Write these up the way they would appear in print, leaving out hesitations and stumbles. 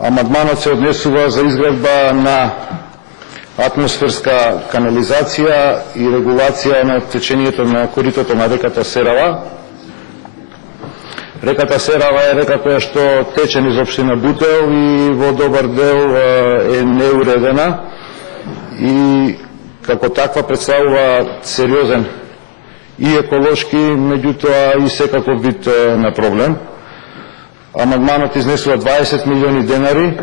Амандманот се однесува за изградба на атмосферска канализација и регулација на течењето на коритото на реката Серава. Реката Серава е река која што тече низ општина Бутел и во добар дел е неуредена и како таква представува сериозен и еколошки, меѓутоа и секаков вид на проблем. Амандманот изнесува 20 милиони денари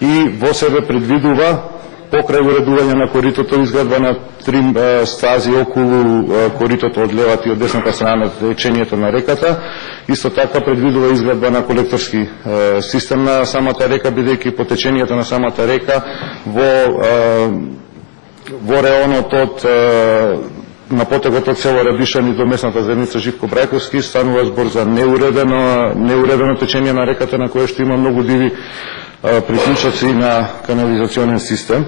и во себе предвидува покрај уредување на коритото изградба на 3 стази околу коритото од левата и од десната страна на течењето на реката. Исто така предвидува изградба на колекторски систем на самата река, бидејќи по течењето на самата река во реонот од на потегот од село Радишани до местната заедница Живко Брајковски станува збор за неуредено течење на реката, на кое што има многу диви приклучоци на канализационен систем.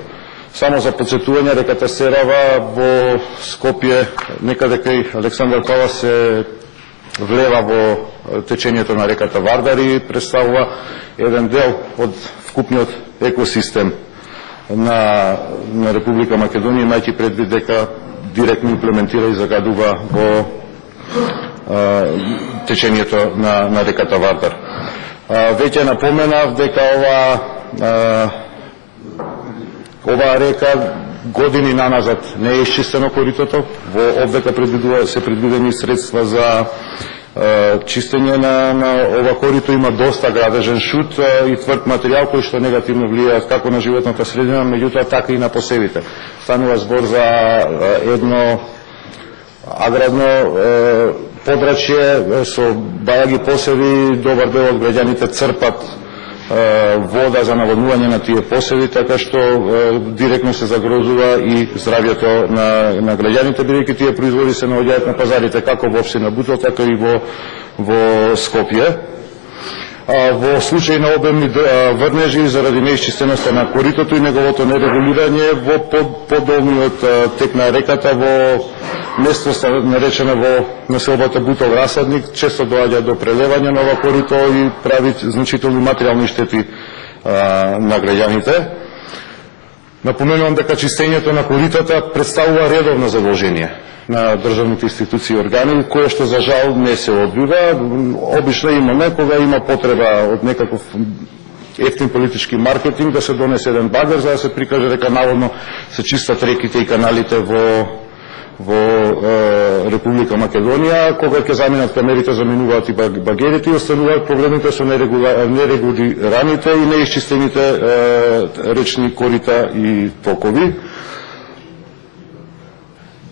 Само за подсетување, реката Серава во Скопје, некаде кај Александар Палас се влева во течењето на реката Вардар и представува еден дел од вкупниот екосистем на Република Македонија, имајќи предвид дека директно имплементира и загадува во течењето на реката Вардар. Веќе напоменав дека оваа река години наназад не е исчистено коритото. Во обвека се предвидени средства за чистење на ова корито. Има доста градежен шут и тврд материјал кој што негативно влијаат како на животната средина, меѓутоа така и на посевите. Станува збор за едно аграрно подрачје со бајаги посеви. Добар дел од граѓаните црпат вода за наводнување на тие посеви, така што директно се загрозува и здравјето на граѓаните, бидејќи тие производи се наоѓаат на пазарите како во општина Бутел, така и во Скопје. Во случај на обемни врнежи заради неисчистеноста на коритото и неговото нерегулирање во подолниот тек на реката во место наречено во населбата Бутел Расадник, често доаѓа до прелевање на ова корито и прави значителни материјални штети на граѓаните. Напоменувам дека чистењето на коритата представува редовно задолжение на државните институции и органи, кое што за жал не се одбива. Обично имаме, кога има потреба од некаков ефтин политички маркетинг, да се донесе еден багер за да се прикаже дека наводно се чистат реките и каналите во Република Македонија. Кога ќе заминат камерите, заминуваат и багерите и остануваат проблемите со нерегулираните и неисчистените речни корита и токови.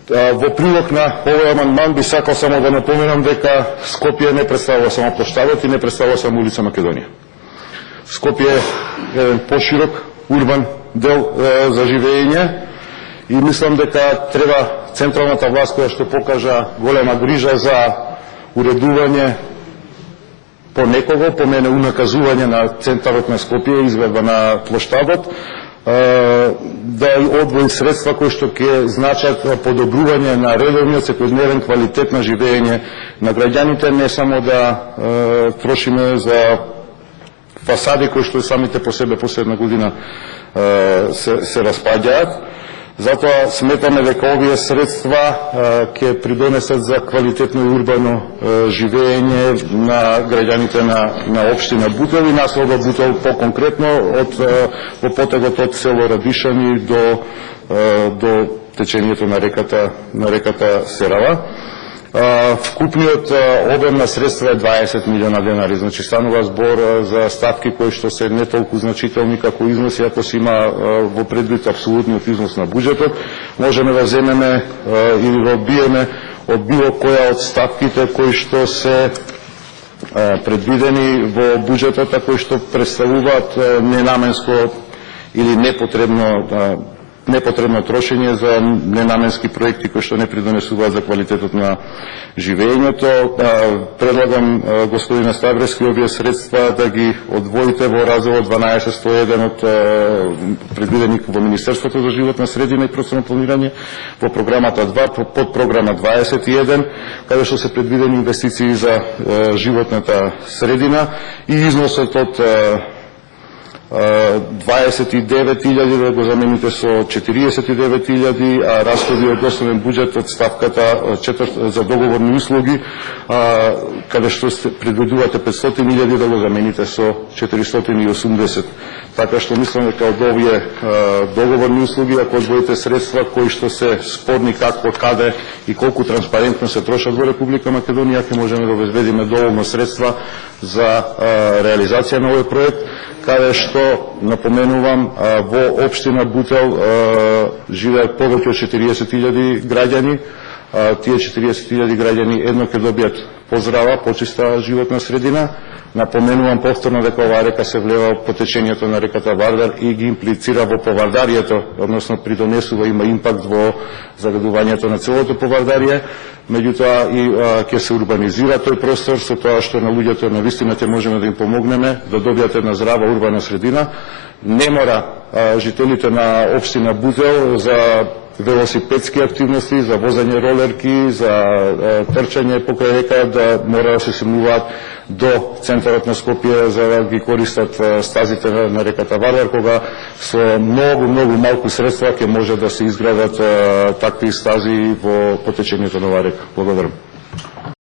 Во прилог на овој амандман би сакал само да напоменам дека Скопје не представува само плоштадот и не представува само улица Македонија. Скопје е еден поширок урбан дел за живење и мислам дека треба централната власт, која што покажа голема грижа за уредување по некого, по мене унаказување на центарот на Скопје, изградба на плоштадот, да одвои средства кои што ќе значат подобрување на редовниот секојдневен квалитет на живење на граѓаните, не само да трошиме за фасади кои што самите по себе последна година се распаѓаат. Затоа сметаме дека овие средства ќе придонесат за квалитетно и урбано живење на граѓаните на општина Бутел и населба Бутел по-конкретно во потегот од село Радишани до течењето на реката Серава. Вкупниот обем на средства е 20 милиона денари, значи станува збор за ставки кои што се не толку значителни како износи, ако се има во предвид апсолутниот износ на буџетот. Можеме да земеме или да одбиеме од било која од ставките кои што се предвидени во буџетот, а кои што представуваат ненаменско или непотребно трошење за ненаменски проекти кои што не придонесуваат за квалитетот на живењето. Предлагам господина Ставрески овие средства да ги одвоите во раздел 12.101 од предвидени во Министерството за животна средина и prostorno планирање во програмата 2 под програма 21, каде што се предвидени инвестиции за животната средина и износот од 29.000 да го замените со 49.000, а расходи од основен буџет од ставката за договорни услуги, каде што предвидувате 500.000 да го замените со 480. Така што мислам дека од овие договорни услуги, ако одвоите средства кои што се спорни како, каде и колку транспарентно се трошат во Република Македонија, ќе можеме да обезбедиме доволно средства за реализација на овој проект, каде што, напоменувам, во општина Бутел живеат повеќе од 40.000 граѓани. Тие 40.000 граѓани едно ќе добијат поздрава, почиста животна средина. Напоменувам повторно дека оваа река се влева по течењето на реката Вардар и ги имплицира во Повардарието, односно придонесува, има импакт во загадувањето на целото Повардарие. Меѓутоа и ќе се урбанизира тој простор со тоа што на луѓето навистина ќе можеме да им помогнеме да добијат една здрава урбана средина. Не мора жителите на општина Бутел за велосипедски активности, за возење ролерки, за трчање покрај река да мора да се семнуваат до центарот на Скопје за да ги користат стазите на реката Вардар, кога со многу малку средства ќе може да се изградат такви стази во потечењето на оваа река. Благодарам.